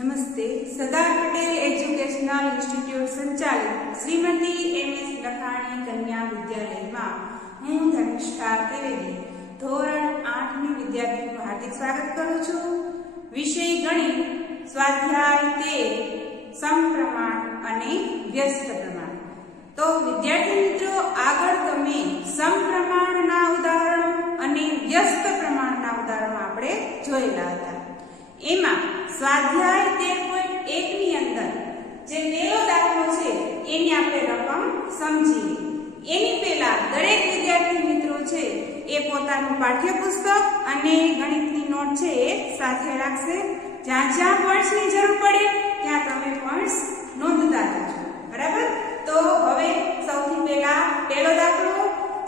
नमस्ते। Sardar Patel educational institute संचालित Shrimati MS. Lakhani कन्या विद्यालय में हूँ धनिष्ठा त्रिवेदी धोरण 8 ની વિદ્યાર્થીનું હાર્દિક સ્વાગત કરું છું। વિષય ગણિત, સ્વાધ્યાય 13 સમપ્રમાણ અને વ્યસ્ત પ્રમાણ। તો વિદ્યાર્થી મિત્રો, આગળ તમે સમપ્રમાણના ઉદાહરણો અને વ્યસ્ત પ્રમાણના ઉદાહરણો આપણે જોયેલા હતા। એમાં સ્વાધ્યાય 13.1 ની અંદર જે પહેલો દાખલો છે એની આપણે રકમ સમજીએ। એની પહેલા દરેક વિદ્યાર્થી મિત્રો છે એ પોતાનું પાઠ્યપુસ્તક અને ગણિતની નોટ છે એ સાથે રાખશે। જ્યાં જ્યાં પોઈન્ટ્સની જરૂર પડે ત્યાં તમે પોઈન્ટ્સ નોંધતા જજો, બરાબર? તો હવે સૌથી પહેલા પહેલો દાખલો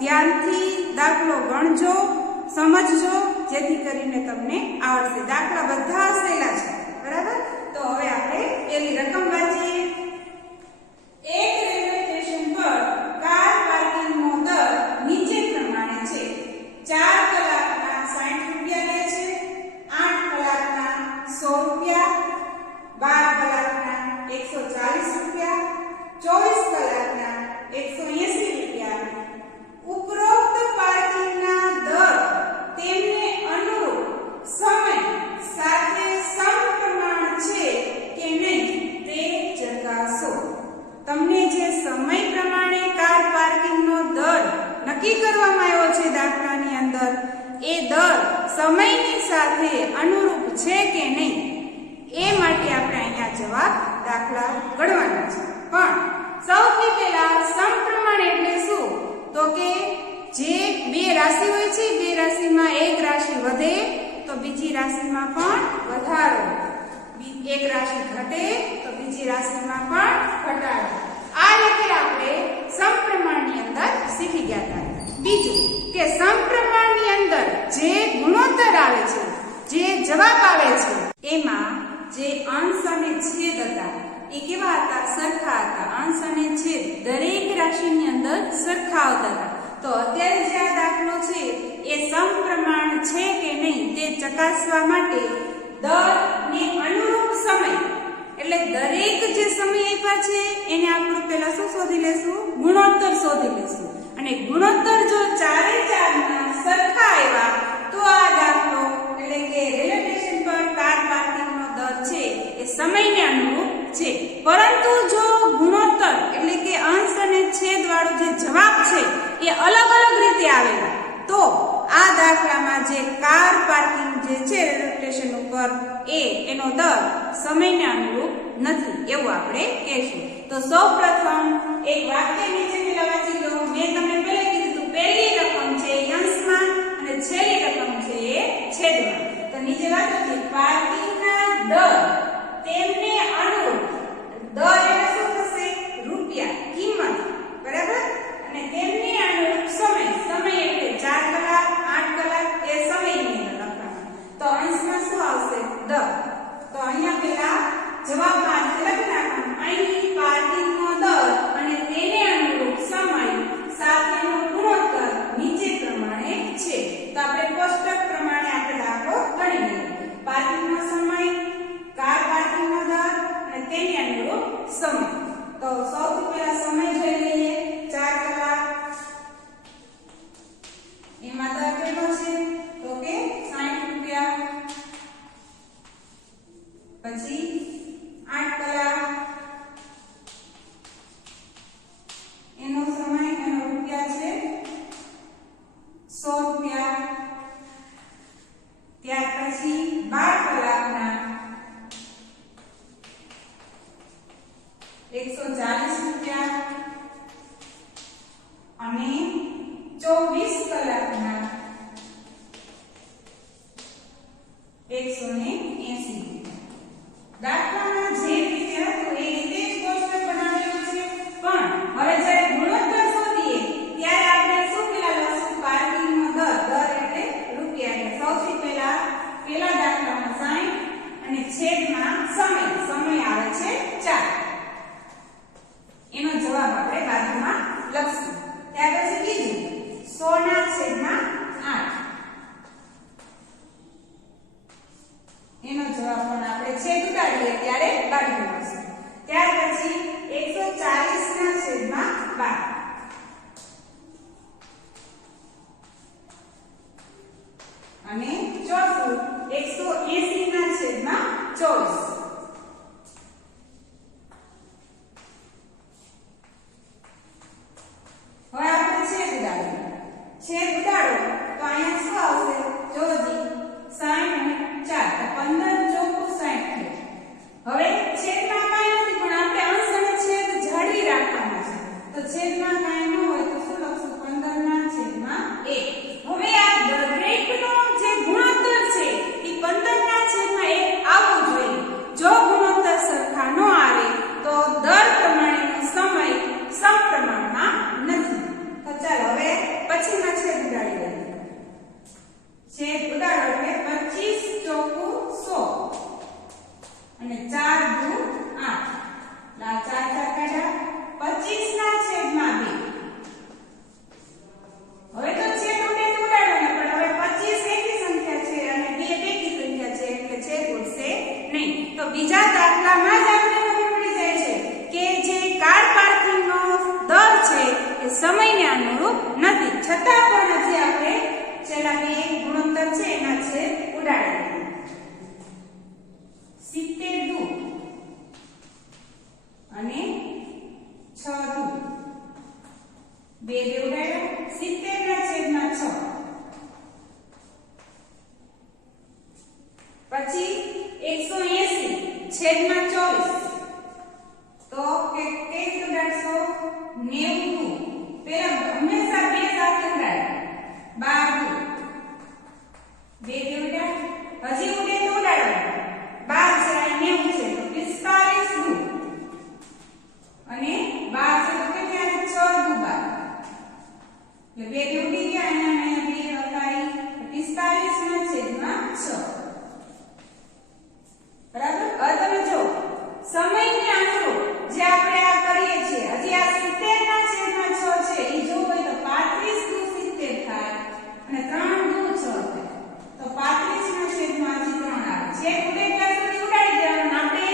ધ્યાનથી દાખલો ગણજો, સમજજો, જેથી કરીને તમને આવડશે। દાખલા બધા સહેલા છે, બરાબર? તો હવે આપણે પહેલી રકમ વાંચીએ। એક રેલવે સ્ટેશન પર કાર પાર્કિંગનો દર નીચે પ્રમાણે છે। 4 કલાકના 60 રૂપિયા લે છે, 8 કલાકના 100 રૂપિયા, 12 કલાકના 140 રૂપિયા, 24 કલાકના 180 રૂપિયા। ઉપરોક્ત પાર્કિંગના દર તેમને અનુરૂપ સમય સાથે સમપ્રમાણ છે કે નહીં તે ચકાસો। તમને જે સમય પ્રમાણે કાર પાર્કિંગનો દર નક્કી કરવામાં આવ્યો છે દાખલાની અંદર, એ દર સમયની સાથે અનુરૂપ છે કે નહીં એ માટે આપણે અહીંયા જવાબ દાખલા ગણવાના છે। પણ સૌથી પહેલા સમપ્રમાણ એટલે શું? તો કે જે બે રાશિ હોય છે, બે રાશિમાં એક રાશિ વધે તો બીજી રાશિમાં પણ વધારો, એક રાશિ ઘટે તો બીજી રાશિમાં પણ ઘટાડો। આ રીતે આપણે સમપ્રમાણની અંદર શીખી ગયા હતા। બીજું કે સમપ્રમાણની અંદર જે ગુણોત્તર આવે છે, જે જવાબ આવે છે, એમાં જે અંશ અને છેદ હતા એ કેવા હતા? સરખા હતા। અંશ અને છેદ દરેક રાશિની અંદર સરખા આવતા હતા। તો અત્યારે જે આ દાખલો છે એ સમપ્રમાણ છે કે નહીં તે ચકાસવા માટે દર ને અનુરૂપ સમય, એટલે દરેક જે સમય આપ્યા છે એને આપણે પહેલા શું શોધી લેશું? ગુણોત્તર શોધી લેશું। અને ગુણોત્તર જો ચારે ચારના સરખા આવ્યા તો આ દાખલો એટલે કે રેલવે સ્ટેશન પર કાર પાર્કિંગનો દર છે એ સમયને અનુરૂપ છે। પરંતુ જો ગુણોત્તર એટલે કે અંશ અને છેદ વાળો જે જવાબ છે એ અલગ અલગ રીતે આવેલા તો આ દાખલામાં જે કાર પાર્કિંગ જે છે રેલવે સ્ટેશન ઉપર એનો દર સમયને અનુરૂપ નથી એવું આપણે કહેશું। તો સૌપ્રથમ એક વાક્ય નીચે પેલા વાંચી લો। મેં તમને પહેલા કીધું પહેલી રકમ છે એ અંશમાં અને છેલ્લી રકમ છે એ છેદમાં। તો નીચે વાંચો છે પાર્કિંગના દર તેમને અનુરૂપ, દર એટલે શું થશે? રૂપિયા, કિંમત, બરાબર? અને તેમને અનુરૂપ સમય, સમય એટલે 4 કલાક 8 કલાક એ સમયની અંદર લખવાનું। તો અંશમાં શું આવશે? દર। તો અહીંયા પેલા જવાબમાં લખી નાખવાનું અહીં પાર્કિંગનો દર અને તેને અનુરૂપ સમય સાથેનો ગુણોત્તર નીચે પ્રમાણે છે। તો આપણે કોષ્ટક પ્રમાણે આપણે દાખલો ગણી લઈએ। પાર્કિંગનો સમય, કાર પાર્કિંગનો દર અને તેને અનુરૂપ સમય। તો સૌથી પહેલા સમય જોઈ લઈએ। 4 કલાક એમાં દર કેટલો છે? તો કે 60 રૂપિયા। પછી 8 કલાક એનો સમય, એનો રૂપિયા છે 100 રૂપિયા। ત્યાર પછી 12 કલાકના 140 રૂપિયા અને 24 કલાકના 180 દાખલામાં જે રીતે હતું એ રીતે જ કોષ્ટક બનાવેલું છે। પણ હવે જ્યારે ગુણોત્તર શોધીએ ત્યારે આપણે શું પેલા લખશું? પાર્કિંગનો દર, દર એટલે રૂપિયા। એટલે સૌથી પહેલા દાખલામાં 60 અને છેદમાં સમય, સમય આવે છે 4, એનો જવાબ આપણે બાજુમાં લખશું। ત્યાર પછી બીજું 100 ના છેદમાં જાય ત્યારે બાજુ મળશે. ત્યાર પછી 140/12 અને ચોથું 180/24. હવે આપણે છેદ ઉડાડીએ. છેદ ઉડાડો તો અહીંયા શું આવશે? જોજી 60 અને 4 તો 15 ચોખ્ખું 60 થયું. હવે છેદમાં કાંઈ નથી પણ આપણે અંશ અને છેદ જાળવી રાખવાના છે. તો છેદમાં કાંઈ ન હોય તો શું લખશું? 15/1. હવે આ દરેકનો જે ગુણોત્તર છે એ 15/1 આવવો જોઈએ. જો ગુણોત્તર સરખા ન આવે તો દર પ્રમાણેનો સમય સમપ્રમાણમાં નથી. તો ચાલો હવે પછીના છેદ ઉડાડી લઈએ. છેદ ઉડાડો એટલે 25 ચોખ્ખું 100 અને 4 દુ 8. લા 4 4 કાઢ્યા. 25/2. હવે તો છેદ ઉડે તો ઉડાડો ને, પણ હવે 25 એકી સંખ્યા છે અને 2 બેકી સંખ્યા છે એટલે છેદ ઉડશે નહીં. તો બીજા દાખલામાં જ આપણે ખબર પડી જાય છે કે જે કાર પાર્કિંગનો દર છે એ સમયને અનુરૂપ નથી. છતાં પણ હજી આપણે છેલ્લા બે ગુણોત્તર છે એના છેદ ઉડાડીએ. 70 દુ અને 6 દુ. 2 ઉડાડ્યા. 70/6. પછી 180/24. તો કે કેવી ઉડાડશો? 90 દુ. પેલા હંમેશા બે સાથે ઉડાડે. 12 દુ. 2 ઉડાડ. હજી ઉડે તો ઉડાડો. 12 છે અને 90 છે તો 45 દુ. અને 12 છે તો કેટલા? 6 દુ 12. એટલે 2 ઉડી ગયા અને અહીંયા 2 હતા 45/6. બરાબર? હવે તમે જો સમયને અનુરૂપ જે આપણે આ કરીએ છીએ, હજી આ 70/6 છે એ જો હોય તો 35 દુ 70 થાય અને 3 દુ 6 થાય. તો 35/3 આવે. છેદ ઉડે ત્યાં સુધી ઉડાડી દેવાનું. આપણે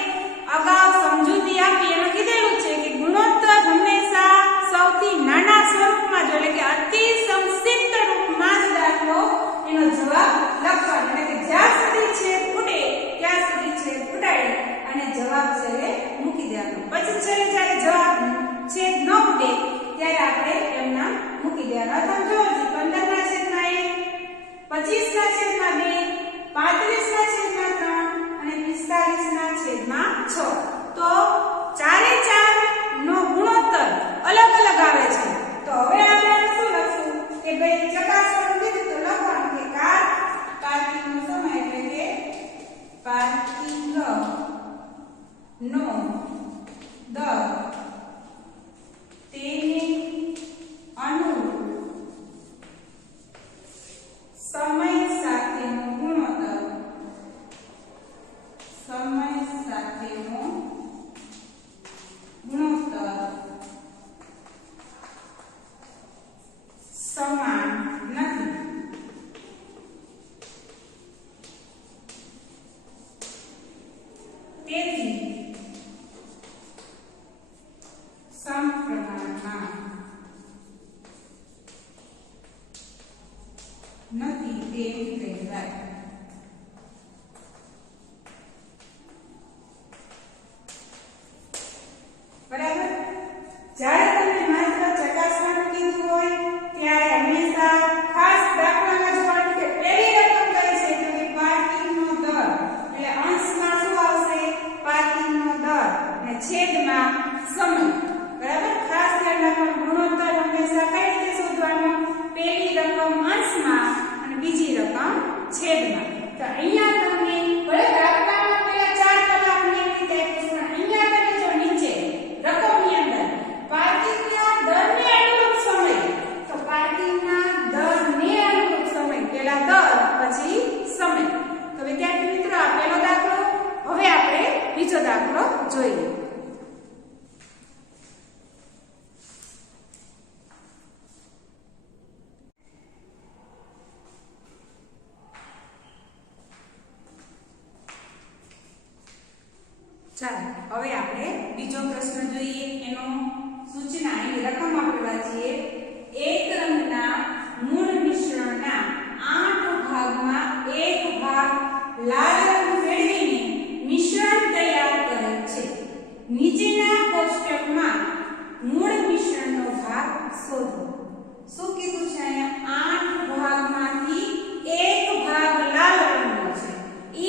અગાઉ સમજૂતી આપી એમાં કીધેલું છે કે ગુણોત્તર હંમેશા સૌથી નાના સ્વરૂપમાં જો એટલે કે અતિ સંક્ષિપ્ત રૂપમાં જ દાખલો એનો જવાબ લખવાનો. એટલે કે જ્યાં સુધી છેદ ઉડે ત્યાં સુધી છેદ ઉડાડી અને જવાબ છે એ મૂકી દેવાનો. પછી છેલ્લે જ્યારે જવાબ છેદ ન ઉડે ત્યારે આપણે એમના મૂકી દેવાના. તમે જોવો 15/1, 25/2, 35/3 અને 45/6. તો ચારે ચાર નો ગુણોત્તર અલગ અલગ આવે છે. તો હવે આપણે શું લખશું કે ભાઈ ચકાસવાનું કીધું તો લખવાનું કે કાર પાર્કિંગનો સમય એટલે કે પાર્કિંગ નો દર તેને અનુરૂપ સમય સાથેનો ગુણોત્તર. સમય સાથેનો ગુણોત્તર સમાન નથી. તેથી સમપ્રમાણમાં નથી તેમ કહેવાય. બરાબર? જ્યારે તમે માત્ર ચકાસવાનું કીધું હોય ત્યારે હંમેશા ખાસ દાખલામાં જોવાનું કે પહેલી રકમ કઈ છે તો કે પાર્કિંગનો દર. એટલે અંશમાં શું આવશે? પાર્કિંગનો દર અને છેદમાં સમય. બરાબર? ખાસ ધ્યાન રાખવાનું. ગુણોત્તર હંમેશા કઈ રીતે શોધવાનો? પહેલી રકમ અંશમાં અને બીજી રકમ છેદમાં. તો અહીંયા તમને ભલે દાખલામાં પહેલા 4 કલાકની રીતે પણ અહીંયા તમે જો નીચે રકમની અંદર પાર્કિંગના દરને અનુરૂપ સમય, તો પાર્કિંગના દરને અનુરૂપ સમય, પહેલા દર પછી સમય. તો વિદ્યાર્થી મિત્રો આ પહેલો દાખલો. હવે આપણે બીજો દાખલો જોઈએ. ચાલો હવે આપણે બીજો પ્રશ્ન જોઈએ. એનો સૂચના અહીં રકમ આપણે વાંચીએ. એક રંગના મૂળ મિશ્રણના 8 ભાગમાં એક ભાગ લાલ રંગ મેળવીને મિશ્રણ તૈયાર કરે છે. નીચેના કોષ્ટકમાં મૂળ મિશ્રણનો ભાગ શોધો. શું કીધું છે અહીંયા? 8 ભાગમાંથી એક ભાગ લાલ રંગનો છે.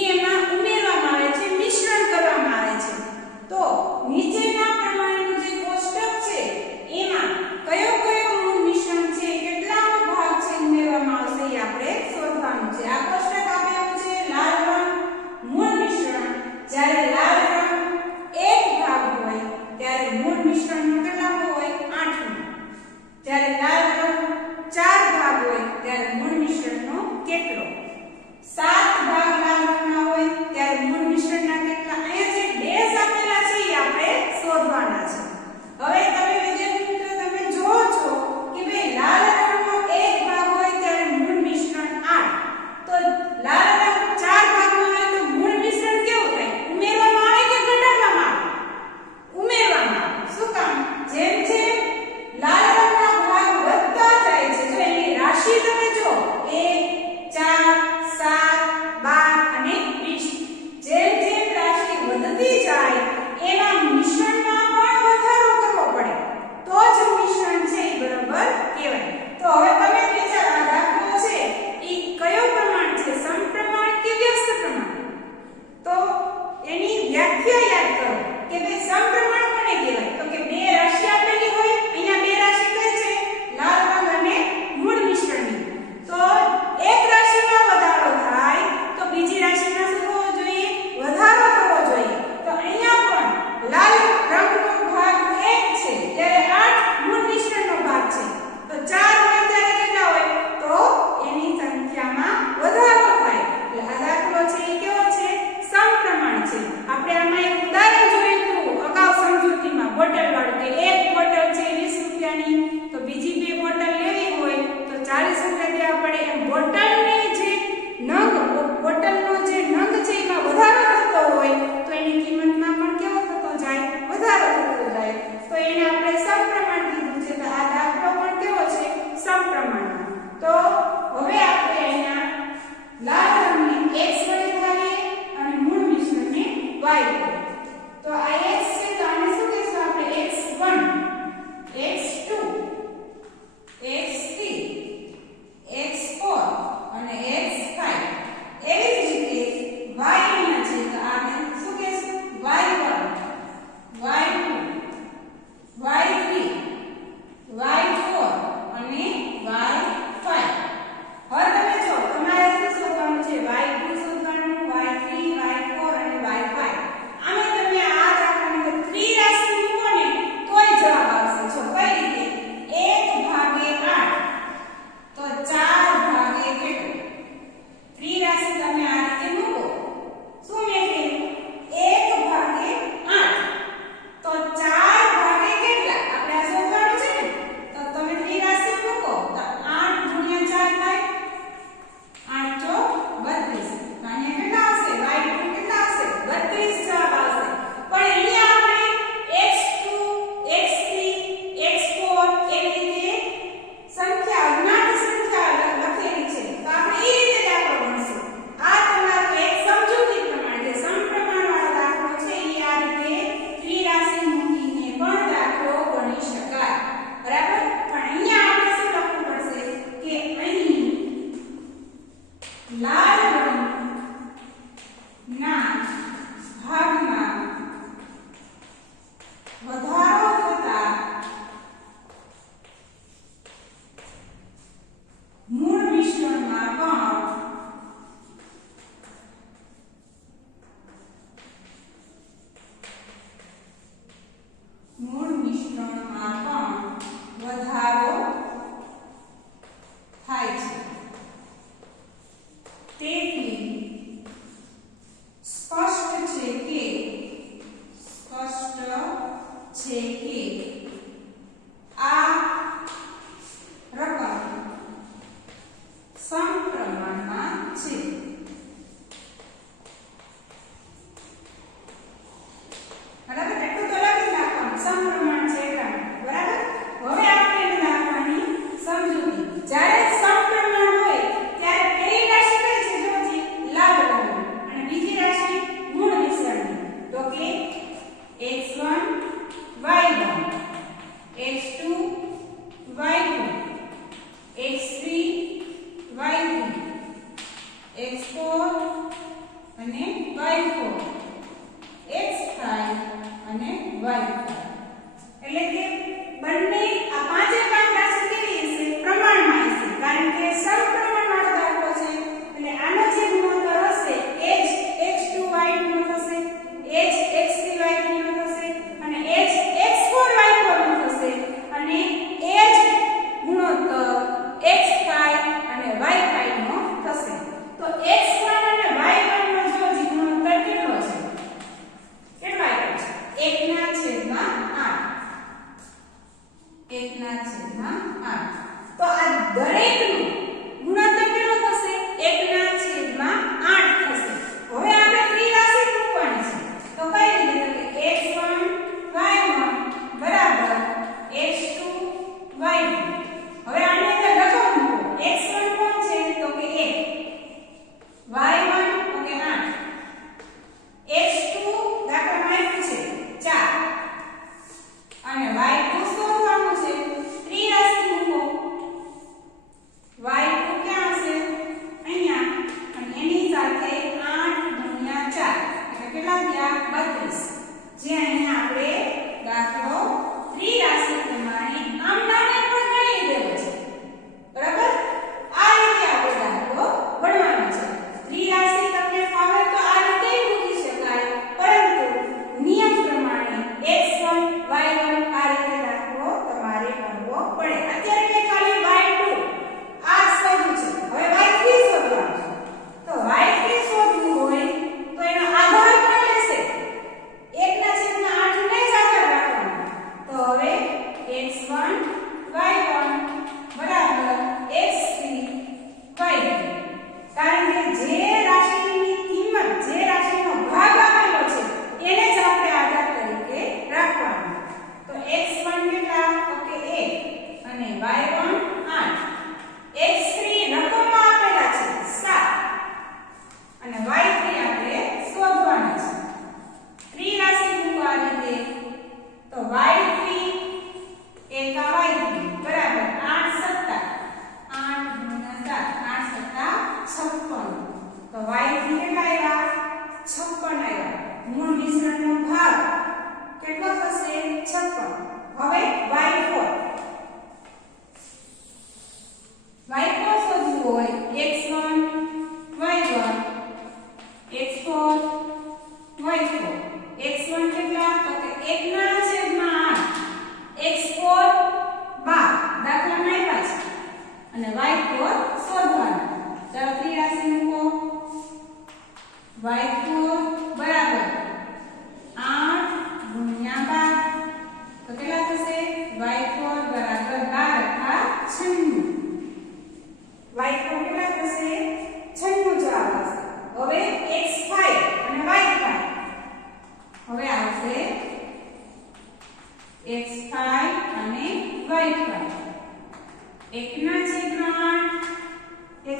એમાં ઉમેરવામાં આવે છે, મિશ્રણ કરવામાં આવે છે. તો નીચેના પ્રમાણેનું જે કોષ્ટક છે એમાં કયો કયો મૂળ મિશ્રણ છે, કેટલાનો ભાગ છે ઉમેરવામાં આવશે એ આપણે શોધવાનું છે. આ કોષ્ટક આપેલું છે લાલ રંગ મૂળ મિશ્રણ. જ્યારે લાલ રંગ એક ભાગ હોય ત્યારે મૂળ મિશ્રણનો કેટલાનો હોય? 8નો. જ્યારે લાલ રંગ 4 ભાગ હોય ત્યારે મૂળ મિશ્રણનો કેટલો? 7 ભાગ લાલ રંગના હોય ત્યારે મૂળ મિશ્રણના કેટલા? અહીંયા જે ડેશ આપેલા છે એ આપણે શોધવાના છે. હવે તમે વિદ્યાર્થી મિત્રો તમે જોવો છો કે ભાઈ લાલ રંગનો એક ભાગ હોય ત્યારે મૂળ મિશ્રણ 8. તો લાલ રંગ 4 ભાગમાં હોય તો મૂળ મિશ્રણ કેવું થાય? ઉમેરવામાં આવે કે ઘટાડવામાં આવે? ઉમેરવામાં આવે. શું કામ? જેમ જેમ લાલ રંગના ભાગ વધતા જાય છે, જો એની રાશિ તમે જો 1 4 7 12 અને 20, જેમ જેમ રાશિ વધતી જાય એના મિશ્રણમાં પણ વધારો કરવો પડે તો જ મિશ્રણ છે એ બરાબર કહેવાય. તો હવે તમે વિચારો આ દાખલો છે એ કયો પ્રમાણ છે? સમપ્રમાણ કે વ્યસ્ત પ્રમાણ? તો એની વ્યાખ્યા યાદ કરો કે ભાઈ સમપ્રમાણ કોને કહેવાય? તો કે બે રાશિ આપેલી હોય, અહીંયા બે રાશિ કઈ છે? લાલ રંગ અને મૂળ મિશ્રણની. તો એક રાશિમાં વધારો થાય તો બીજી રાશિમાં શું થવો જોઈએ? વધારો થવો જોઈએ. તો અહીંયા પણ લાલ રંગનો ભાગ 1 છે ત્યારે 8 મૂળ મિશ્રણનો ભાગ છે. તો 4 હોય ત્યારે કેટલા હોય? તો એની સંખ્યામાં વધારો થાય. એટલે આ દાખલો છે એ કેવો છે? સમપ્રમાણ છે. આપણે આમાં એક ઉદાહરણ જોયું હતું અગાઉ સમજૂતીમાં બોટલ વાળું કે એક બોટલ છે 20 રૂપિયાની, તો બીજી બે બોટલ લેવી હોય તો 40 રૂપિયા દેવા પડે. એમ બોટલની જે નંગ બોટલનો જે નંગ છે એમાં વધારો થતો હોય તો એની કિંમતમાં પણ કેવો થતો જાય? વધારો થતો જાય. તો એને આપણે સમપ્રમાણ કીધું છે. તો આ દાખલો પણ કેવો છે? સમપ્રમાણનો. તો હવે આપણે અહીંયા લાલ રંગને x વડે ધારીએ અને મૂળ મિશ્રણને y વડે. તો આ x છે તો આને શું કહેશું આપણે? x1 x2 x3 x4 અને x5. એવી જ રીતે y અહીંયા છે તો આને શું કહેશું? y1 y2 y3 y4 અને y5. હવે તમે જો તમારે શું શોધવાનું છે? y2 શોધવાનું, y3 y4 અને y5. આમે તમે આ દાખલાની અંદર 3 રાશિ મૂકો ને તોય જવાબ આવશે. જો કઈ રીતે? 1/8 તો 4 ભાગે કેટલું? 3 રાશિ તમે આ રીતે મૂકો. શું મેં કહ્યું? 1/8 તો 4 ભાગે કેટલા? આપણે આ શોધવાનું છે ને. તો તમે 3 રાશિ મૂકો તો 8 ગુણ્યા 4 થાય 8 ચોક 32. તો અહીંયા કેટલા આવશે? y2 કેટલા આવશે? 32 જવાબ આવશે. પણ અહીંયા આપણે x2 x3 x4 એવી રીતે સંખ્યા અજ્ઞાત સંખ્યા લખેલી છે. તો આપણે એ રીતે દાખલો ગણશું. આ તમારું એક સમજૂતી પ્રમાણે જે સમપ્રમાણ વાળો દાખલો છે એ આ રીતે 3 રાશિ મૂકીને પણ દાખલો ગણી શકાય. બરાબર? પણ અહીંયા આપણે શું લખવું પડશે કે અહીં લાલ રંગના ભાગમાં વધારો થતા મૂળ મિશ્રણમાં પણ વધારો થાય છે. તેથી સ્પષ્ટ છે કે આ રકમ સમપ્રમાણમાં છે.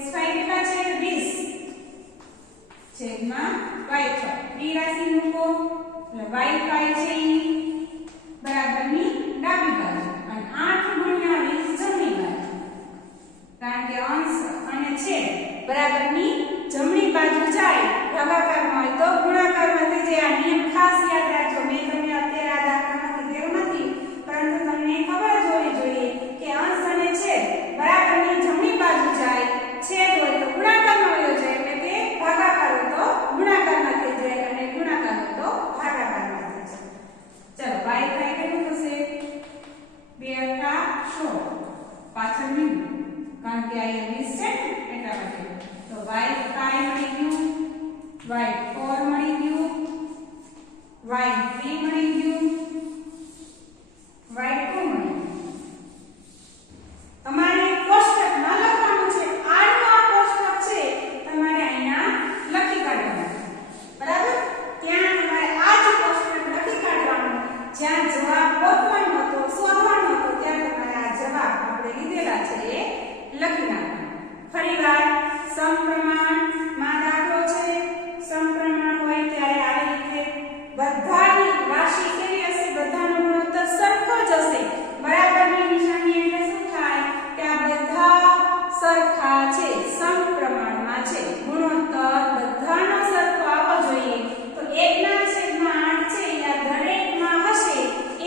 x5 કેટલા છે 20 છેદમાં y5 ત્રી રાશિ મૂકો એટલે y5 છે ઈ બરાબરની ડાબી બાજુ અને 8 ગુણ્યા 20 જમણી બાજુ કારણ કે અંશ અને છેદ બરાબરની જમણી બાજુ જાય ભાગાકારમાં હોય તો ગુણાકારમાં થઈ જાય. આ નિયમ ખાસ યાદ રાખજો. મેં તમને અત્યારે આ દાખલામાં કીધેલું નથી પરંતુ તમને ખબર જ હોવી જોઈએ કે અંશ અને છેદ બરાબરની જમણી બાજુ જાય. છેદ હોય તો ગુણાકારમાં વયો જાય એટલે કે ભાગાકાર હોય તો ગુણાકારમાં થઈ જાય અને ગુણાકાર હોય તો ભાગાકારમાં થઈ જાય. ચલો y5 કેટલું થશે 2 * 16 પાછળ નહીં કારણ કે આ 20 છે એટલા માટે તો y5 મળી ગયું y4 મળી ગયું y3 મળી ગયું y2 મળી ગયું. તમારે કોષ્ટકમાં લખવાનું છે. આનું આ કોષ્ટક છે તમારે અહીંયા લખી કાઢવાનું બરાબર. ત્યાં તમારે આ જ કોષ્ટક લખી કાઢવાનું. જ્યાં જવાબ ગોતવાનો હતો શોધવાનો હતો ત્યાં તમારે આ જવાબ આપણે લીધેલા છે એ લખી નાખવાનો. ફરીવાર સમપ્રમાણમાં દાખલો છે. સમપ્રમાણ હોય ત્યારે આવી રીતે બધાની રાશિ કેવી હશે બધાનો ગુણોત્તર સરખો જ હશે. બરાબરની નિશાની એટલે શું થાય કે આ બધા સરખા છે સમપ્રમાણમાં છે. ગુણોત્તર બધાનો સરખો આવવો જોઈએ. તો 1/8 છે આ દરેકમાં હશે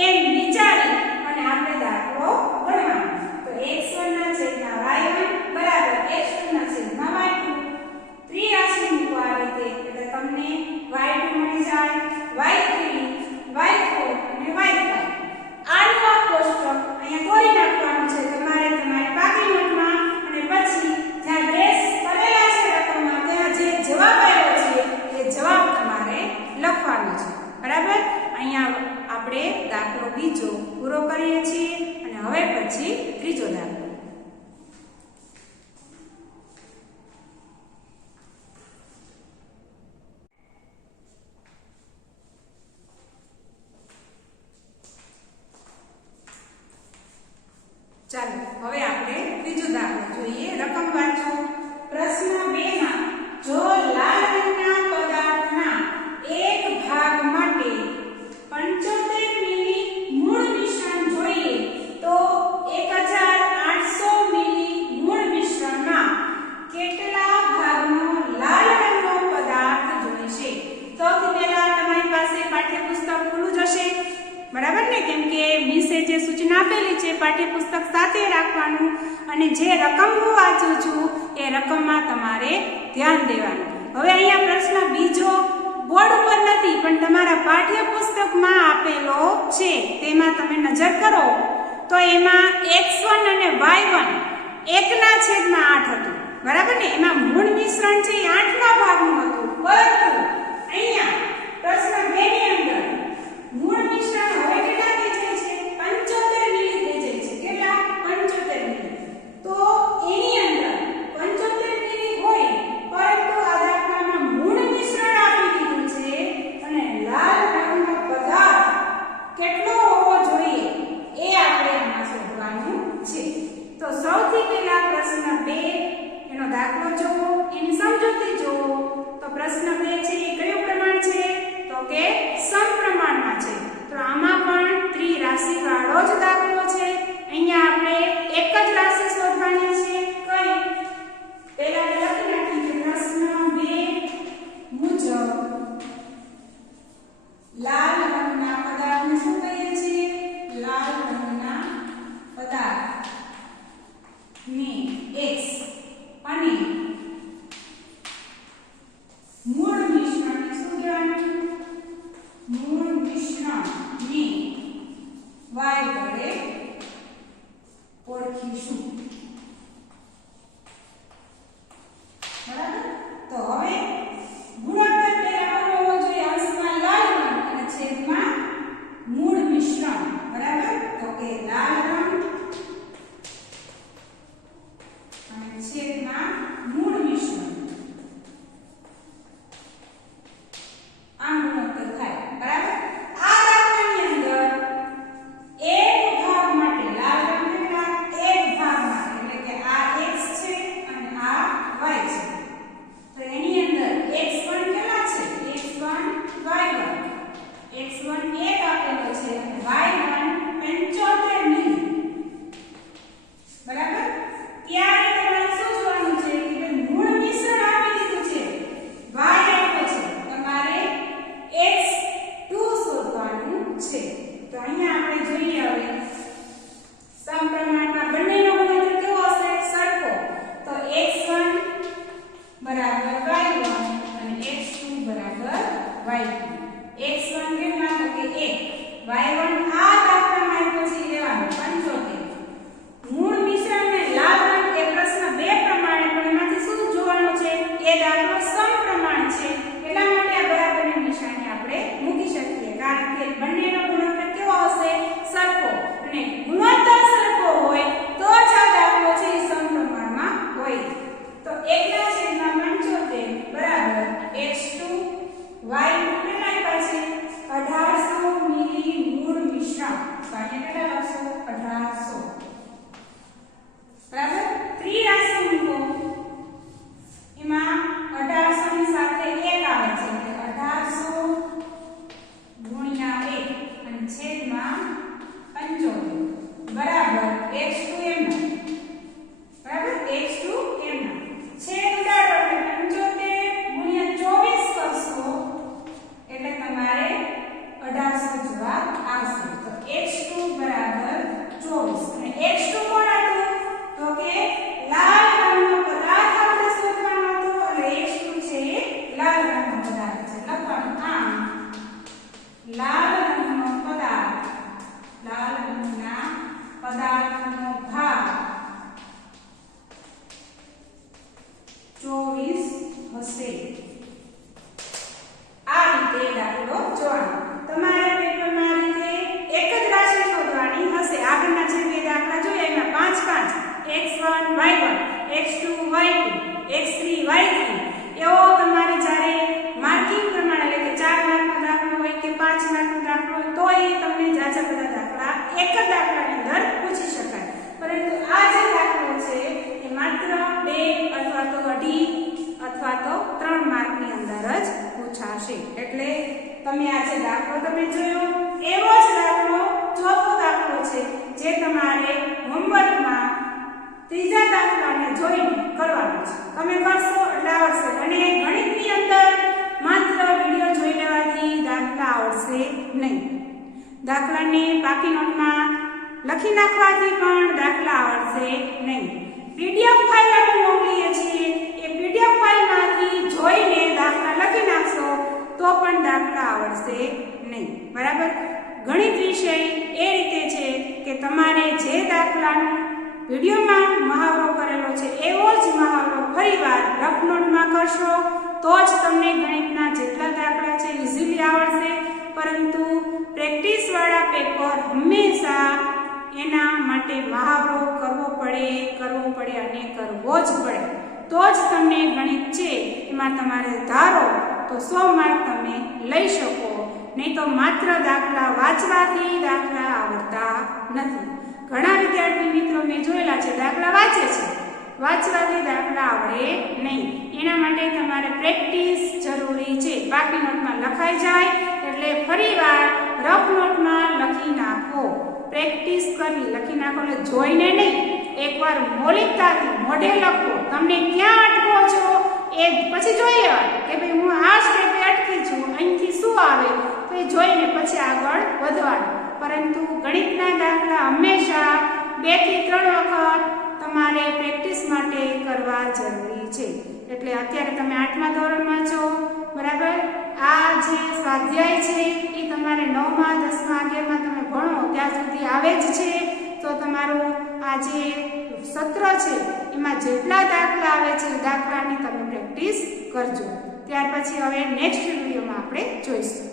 એમ વિચારી અને આપણે દાખલો ગણવાનો. તો x1/y1 બરાબર x2/y2 ત્રી રાશિ મૂકો આ રીતે એટલે તમને y2 મળી જાય y3 y4 અને y5. આનું આ કોષ્ટક અહીંયા દોરી નાખવાનું છે તમારે તમારી પાકી નોટમાં અને પછી જ્યાં ડેશ કરેલા છે રકમમાં ત્યાં જે જવાબ આવ્યો છે એ જવાબ તમારે લખવાનો છે બરાબર. અહીંયા આપણે દાખલો બીજો પૂરો કરીએ છીએ અને હવે પછી ત્રીજો દાખલો. ચાલો હવે આપણે ત્રીજો દાખલો જોઈએ. રકમ વાંચો. પ્રશ્ન 2 માં જો લાલ રંગના પદાર્થના એક ભાગ માટે 75 મિલી મૂળ મિશ્રણ જોઈએ તો 1800 મિલી મૂળ મિશ્રણમાં કેટલા ભાગનો લાલ રંગનો પદાર્થ જોઈશે. સૌથી પહેલા તમારી પાસે પાઠ્યપુસ્તક ખુલ્લું જ હશે બરાબર ને. કેમ કે મિસે જે સૂચના આપેલી છે પાઠ્યપુસ્તક સાથે રાખવાનું અને જે રકમ હું વાંચું છું એ રકમમાં તમારે ધ્યાન દેવાનું. હવે અહીંયા પ્રશ્ન બીજો બોર્ડ ઉપર નથી પણ તમારા પાઠ્યપુસ્તકમાં આપેલો છે તેમાં તમે નજર કરો તો એમાં x1 અને y1 1/8 હતું બરાબર ને. એમાં મૂળ મિશ્રણ છે એ 8મા ભાગનું હતું પરંતુ અહીંયા પ્રશ્ન 2 ની અંદર મૂળ મિશ્રણ હવે કેટલા થઈ જાય છે 75 મિલી થઈ જાય છે. કેટલા 75 મિલી. તો એની અંદર 75 મિલી હોય પરંતુ આ દાખલામાં મૂળ મિશ્રણ આપી દીધું છે અને લાલ રંગનો પદાર્થ કેટલો હોવો જોઈએ એ આપણે આમાં શોધવાનું છે. તો સૌથી પહેલા પ્રશ્ન 2 એનો દાખલો જોવો એની સમજૂતી જોવો. તો પ્રશ્ન 2 છે એ કયું પ્રમાણ છે તો કે બરાબર y1 અને x2 બરાબર y2. x1 કેટલા તો કે 1, y1 આ દાખલામાં પછી લેવાનું 75. મૂળ મિશ્રણને લાલ રંગ એ પ્રશ્ન 2 પ્રમાણે પણ એમાંથી શું જોવાનું છે? એ દાખલો સમપ્રમાણ છે, એટલા માટે આ બરાબરની નિશાની આપણે મૂકી શકીએ, કારણ કે બંનેનો ગુણોત્તર કેવો હશે? સરખો. અને ગુણોત્તર સરખો હોય તો જ આ દાખલો છે એ સમપ્રમાણમાં હોય. તો 1/75 બરાબર x2 y2 કેટલા આપ્યા છે? 1800 મિલી મૂળ મિશ્રણ. તો અહીંયા કેટલા લખશો? 1800 બરાબર. ત્રિરાશિ મૂકો, એમાં 1800 ની સાથે 1 આવે છે, એટલે 1800 ગુણ્યા 1 અને છેદમાં 75 બરાબર x2 એમના. બરાબર x2 એમના. છેદ ઉડાડો એટલે 75 ગુણ્યા 24 કરશો એટલે તમારે 1800 જવાબ આવશે. તો x2 બરાબર 24. અને x2 કોણ હતું? તો કે લાલ રંગનો પદાર્થ આપણે શોધવાનો હતો, એટલે x2 છે એ લાલ રંગનો પદાર્થ છે. લખવાનું આમ લાલ રંગનો પદાર્થ, લાલ રંગના પદાર્થનો ભાગ 24 હશે. આ રીતે દાખલો જોવાનો. તમારે પેપરમાં આ રીતે એક જ રાશિ શોધવાની હશે. આગળના જે બે દાખલા જોયા એમાં 5 x1 y1 x2 y2 x3 y3 એવો તમારે જ્યારે માર્કિંગ પ્રમાણે એટલે કે 4 માર્કનો દાખલો હોય કે 5 માર્કનો દાખલો હોય તો એ તમને જાજા બધા દાખલા એક જ દાખલાની અંદર પૂછી શકાય. પરંતુ આ જે દાખલો છે એ માત્ર 2 અથવા તો 2.5 અથવા તો 3 માર્કની અંદર જ પૂછાશે. એટલે તમે આ જે દાખલો તમે જોયો એવો જ દાખલો ચોથો દાખલો છે જે તમારે હોમવર્કમાં ત્રીજા દાખલાને જોઈને કરવાનો છે. તમે કરશો એટલે આવડશે. અને ગણિતની અંદર માત્ર વિડિયો જોઈ લેવાથી દાખલા આવડશે નહીં. દાખલાને પાકી નોટમાં લખી નાખવાથી પણ દાખલા આવડશે નહીં. PDF ફાઇલ આપણે મોકલીએ છીએ, એ PDF ફાઇલમાંથી જોઈને દાખલા લખી નાખશો તો પણ દાખલા આવડશે નહીં. બરાબર. ગણિત વિષય એ રીતે છે કે તમારે જે દાખલાનું વિડિયોમાં મહાવરો કરેલો છે એવો જ મહાવરો ફરીવાર રફ નોટમાં કરશો તો જ તમને ગણિતના જેટલા દાખલા છે ઈઝીલી આવડશે. પરંતુ પ્રેક્ટિસ વાળા પેપર હંમેશા એના માટે મહાવરો કરવો પડે અને કરવો જ પડે તો જ તમને ગણિત છે એમાં તમારે ધારો તો 100 માર્ક તમે લઈ શકો. નહીં તો માત્ર દાખલા વાંચવાથી દાખલા આવડતા નથી. ઘણા વિદ્યાર્થી મિત્રો મેં જોયેલા છે દાખલા વાંચે છે, વાંચવાથી દાખલા આવડે નહીં. એના માટે તમારે પ્રેક્ટિસ જરૂરી છે. પાકી નોટમાં લખાઈ જાય એટલે ફરીવાર રફ નોટમાં લખી નાખો. પ્રેક્ટિસ કરવી, લખી નાખો એટલે જોઈને નહીં, એકવાર મૌલિકતાથી મોઢે લખો. તમને ક્યાં અટકો છો એ પછી જોઈ લેવાનું કે ભાઈ હું આ સ્ટેપે અટકી છું, અહીંથી શું આવે તો એ જોઈને પછી આગળ વધવાનું. પરંતુ ગણિતના દાખલા હંમેશા 2 થી 3 વખત તમારે પ્રેક્ટિસ માટે કરવા જરૂરી છે. એટલે અત્યારે તમે 8મા ધોરણમાં છો, બરાબર. આ જે સ્વાધ્યાય છે એ તમારે 9મા 10મા 11મા તમે ભણો ત્યાં સુધી આવે જ છે. તો તમારું આ જે સત્ર છે એમાં જેટલા દાખલા આવે છે એ દાખલાની તમે પ્રેક્ટિસ કરજો. ત્યાર પછી હવે નેક્સ્ટ વિડીયોમાં આપણે જોઈશું.